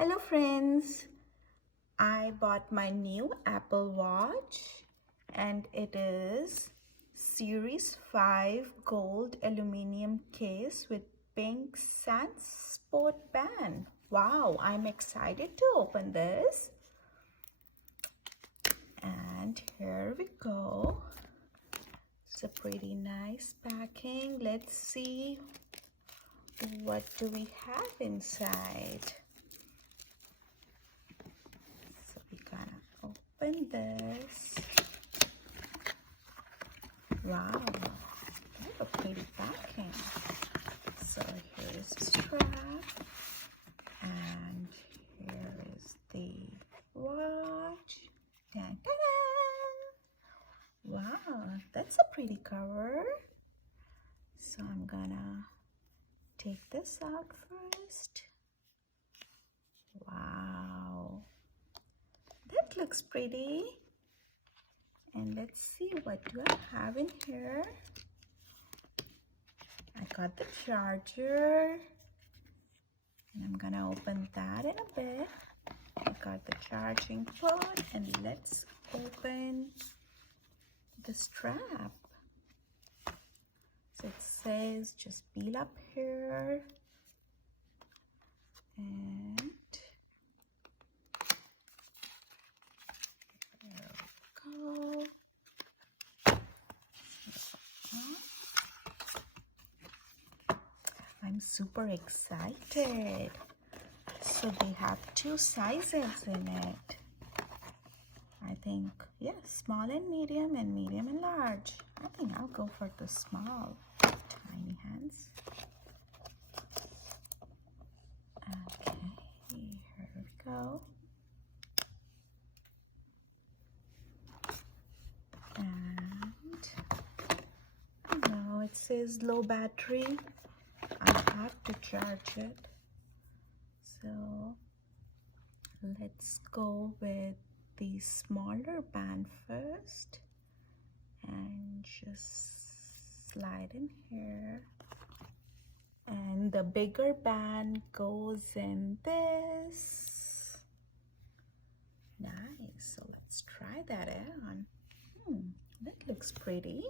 Hello friends, I bought my new Apple Watch and it is Series 5 gold aluminum case with pink sans sport band. Wow, I'm excited to open this. And here we go. It's a pretty nice packing. Let's see what do we have inside. Open this. Wow, what a pretty packing. So here is the strap, and here is the watch. Dun, dun, dun. Wow, that's a pretty cover. So I'm gonna take this out first. Wow, that looks pretty. And let's see, what do I have in here? I got the charger, and I'm gonna open that in a bit. I got the charging port, and let's open the strap. So it says just peel up here, and there we go. I'm super excited. So they have two sizes in it. I think, yes, small and medium and large. I think I'll go for the small. Tiny hands. Okay, here we go. And I know it says low battery. I have to charge it. So let's go with the smaller band first and just slide in here. And the bigger band goes in this. Nice. So let's try that on. That looks pretty.